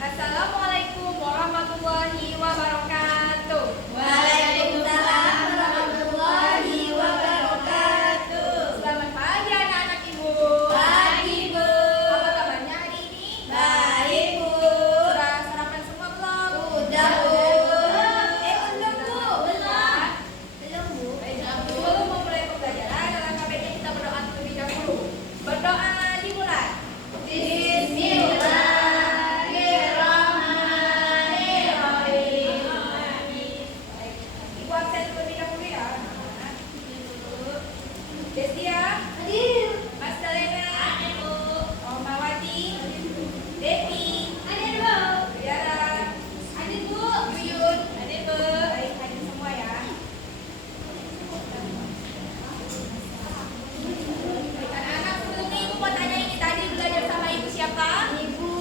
Assalamualaikum warahmatullahi wabarakatuh. Waalaikumsalam warahmatullahi wabarakatuh. Selamat pagi anak-anak Ibu. Pagi, Bu. Apa kabarnya hari ini? Baik, Bu. Sudah sarapan semua belum? Udah, Bu. Belum, Bu. Belum, Bu. Sebelum memulai pembelajaran, dalam KBM kita berdoa terlebih dahulu. Berdoa dimulai. Ibu absen terlebih dahulu ya. Destia, Hadir. Mas Dalena, Hadir, Bu. Omawati, Devi, Hadir, Bu. Tiara, Hadir, Bu. Yuyun, hadir Bu. Baik, hadir semua ya. Anak-anak, sebelumnya Ibu mau tanya ini tadi belajar sama Ibu siapa? Ibu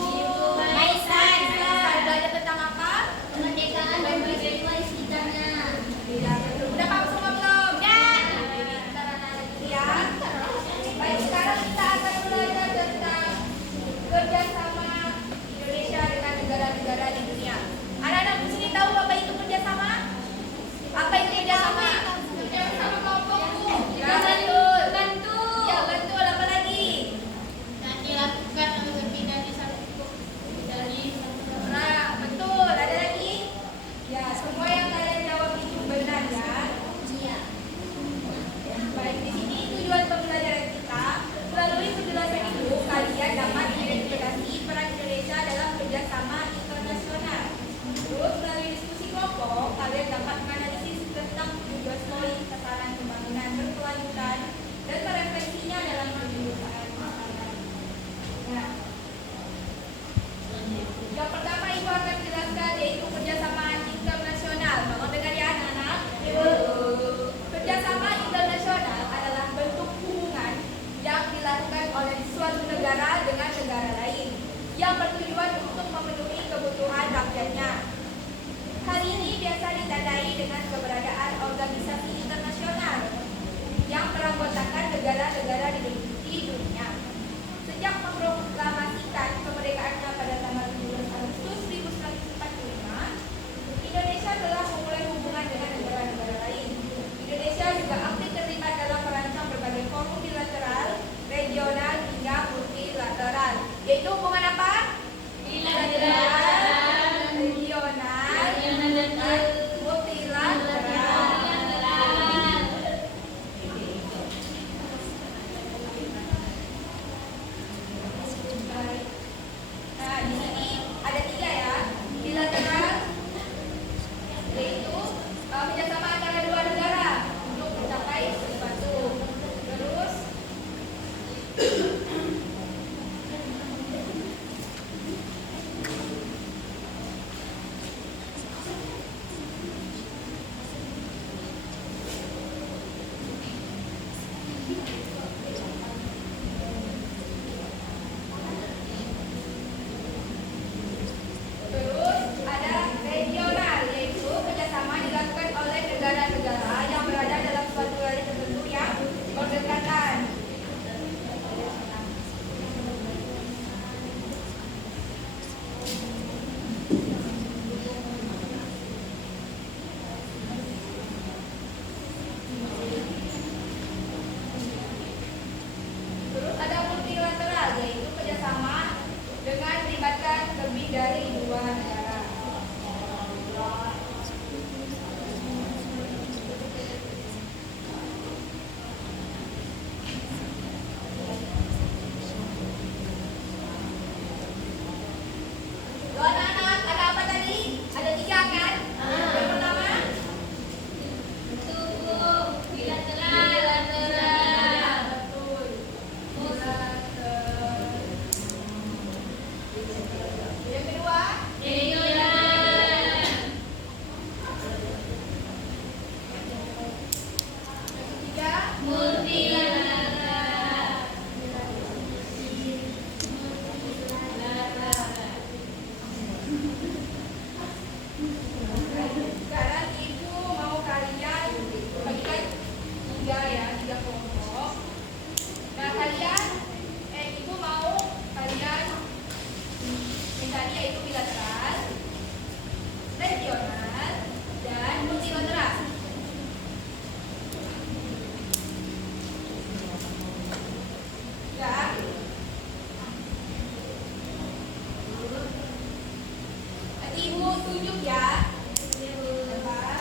Maisan. Belajar tentang apa? kemerdekaan dan peristiwa sekitarnya. Udah paham semua belum? Udah. Kita anak-anak dulu ya. Baik, sekarang kita akan belajar tentang kerjasama Indonesia dengan negara-negara di dunia. Anak-anak di sini tahu apa itu kerjasama? Apa itu kerjasama? Kerjasama kelompok, Bu. Ya, betul. Bantu. Ya, betul. Apa lagi? Dan dilakukan lebih dari satu Nah, betul. Ada lagi? Ya, semua yang kalian jawab itu benar ya. Iya. Baik, di sini tujuan pembelajaran kita melalui penjelasan itu kalian dapat mengidentifikasi peran Indonesia dalam kerjasama internasional. Terus melalui diskusi kelompok kalian dapat menganalisis tentang 17 poin sasaran pembangunan berkelanjutan dan merefleksinya dalam kehidupan masyarakat. Nah, yang pertama Ibu akan jelaskan yaitu kerjasama internasional. Bangun dengar ya anak-anak. Kerjasama internasional adalah bentuk hubungan yang dilakukan oleh suatu negara dengan negara lain yang bertujuan untuk memenuhi kebutuhan rakyatnya. Hal ini biasa ditandai dengan keberadaan organisasi internasional yang beranggotakan negara-negara di dunia. Sejak memproklamasikan kemerdekaannya pada tanggal 17 Agustus 1945, Indonesia telah memulai hubungan dengan negara-negara lain. Indonesia juga aktif terlibat dalam merancang berbagai forum bilateral, regional hingga multilateral. Yaitu hubungan apa? Bilateral, regional, dan multilateral. Nah, di sini ada 3 ya. Bilateral yaitu kerjasama antara dua negara untuk mencapai sesuatu. Terus Terus ada regional, yaitu kerjasama dilakukan oleh negara-negara yang berada dalam suatu wilayah tertentu yang berdekatan. Terus ada multilateral, yaitu kerjasama dengan melibatkan lebih dari 2 negara. Anak-anak, ada apa tadi yaitu bilateral, regional, dan multilateral. Ya. Nanti Ibu tunjuk ya. Bapak.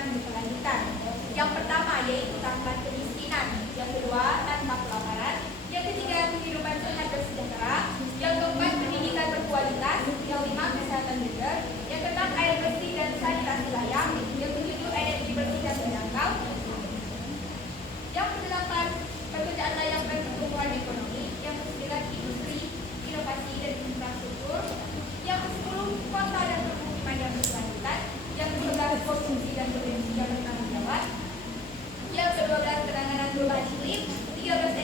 pengembangan berkelanjutan. Yang pertama yaitu tanpa kemiskinan, yang kedua tanpa kelaparan, yang ketiga kehidupan sehat bersejahtera, yang keempat pendidikan berkualitas, yang lima kesehatan juga, yang keenam air bersih dan sanitasi layak, yang ketujuh energi bersih dan terjangkau, yang kedelapan pekerjaan layak dan pertumbuhan ekonomi, yang kesembilan industri, inovasi dan infrastruktur, yang kesepuluh kota dan permukiman yang berkelanjutan, yang ke-11 konsumsi dan produksi yang bertanggung jawab, yang ke-12 penanganan perubahan iklim, 13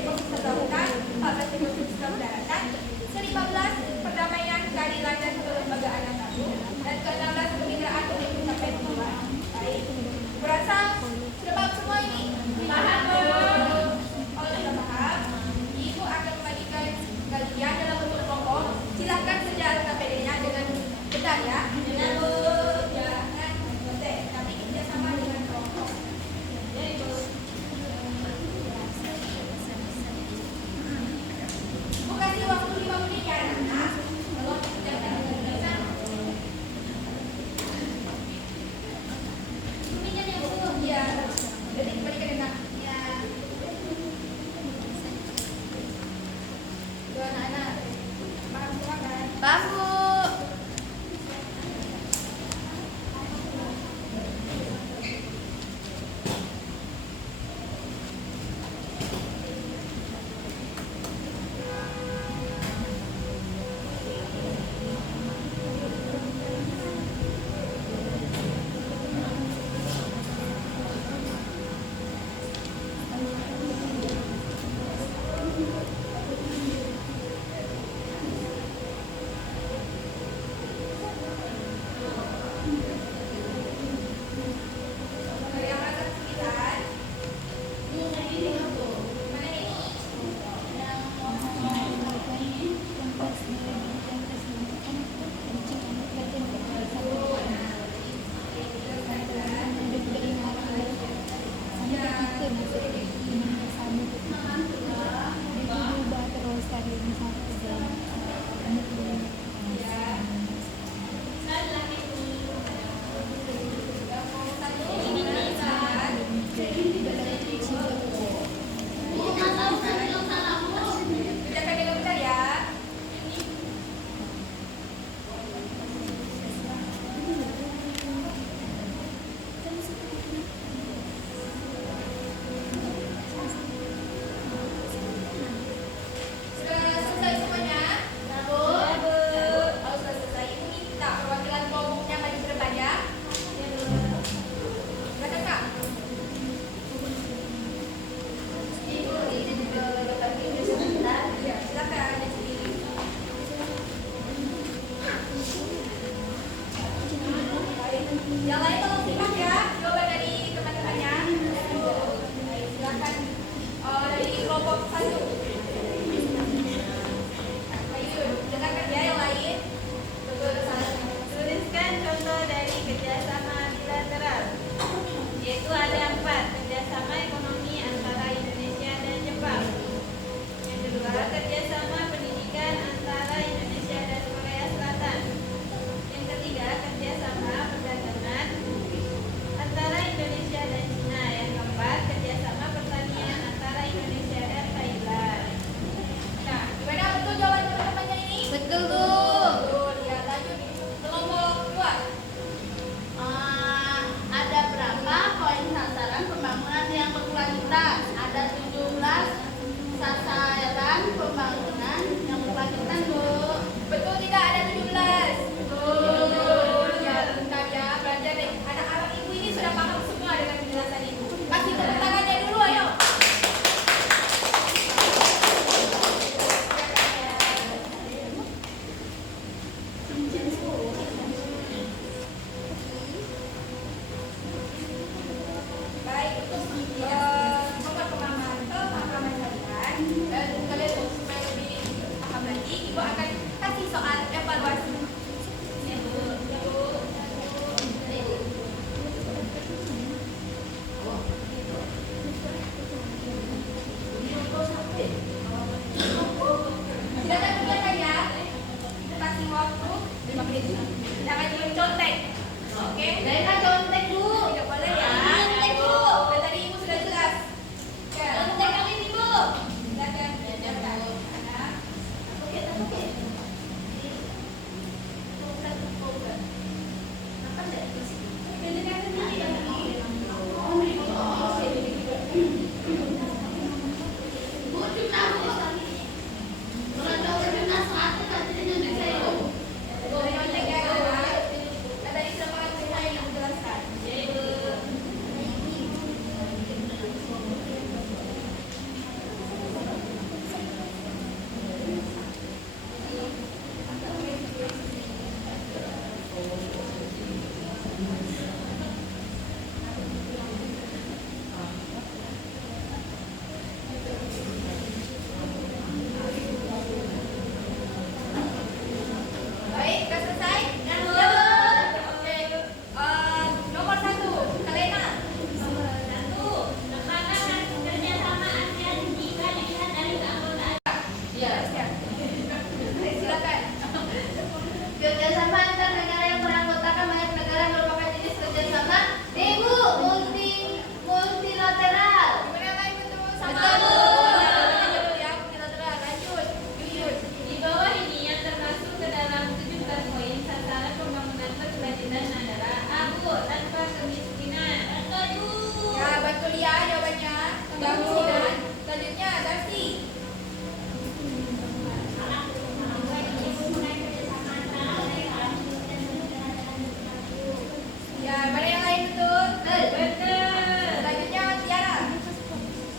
Ya, mana yang lain betul? Betul. Selanjutnya Tiara.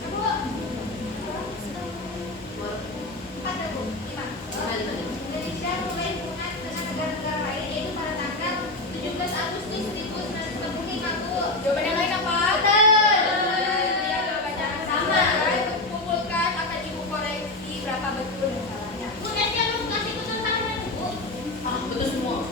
Kamu? 4 Bu, 5. Indonesia mulai hubungan dengan negara-negara lain yaitu pada tanggal 17 Agustus 1945 hingga Bu. Jawaban yang lain apa? Dia jawabannya sama. Kumpulkan akan ibu koreksi berapa betul dan salahnya. Bu, nanti aku kasih kesusahan, Bu. Betul semua.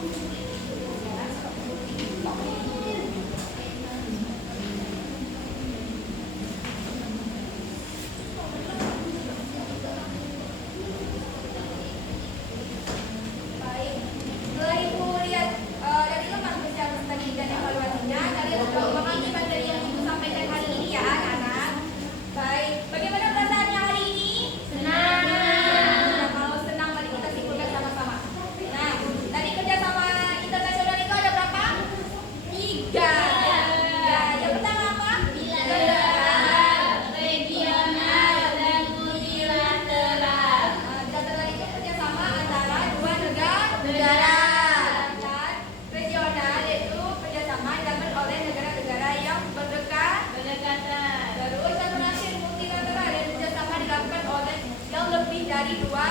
Baik. Setelah Ibu lihat dari lembar kerja tadi dan evaluasinya, kalian sudah memahami materi yang Ibu sampaikan hari ini ya, anak-anak. Baik. Bagaimana perasaannya hari ini? Senang. Nah, kalau senang mari kita simpulkan sama-sama. Nah, tadi kerjasama internasional itu ada berapa? 3. Ya, yang pertama apa? Bilateral, regional, dan multilateral. Bilateral itu kerjasama antara dua negara. Dan regional itu kerjasama dilakukan oleh negara-negara yang berdekatan. Berdekatan. Terus yang terakhir multilateral dan kerjasama dilakukan oleh yang lebih dari dua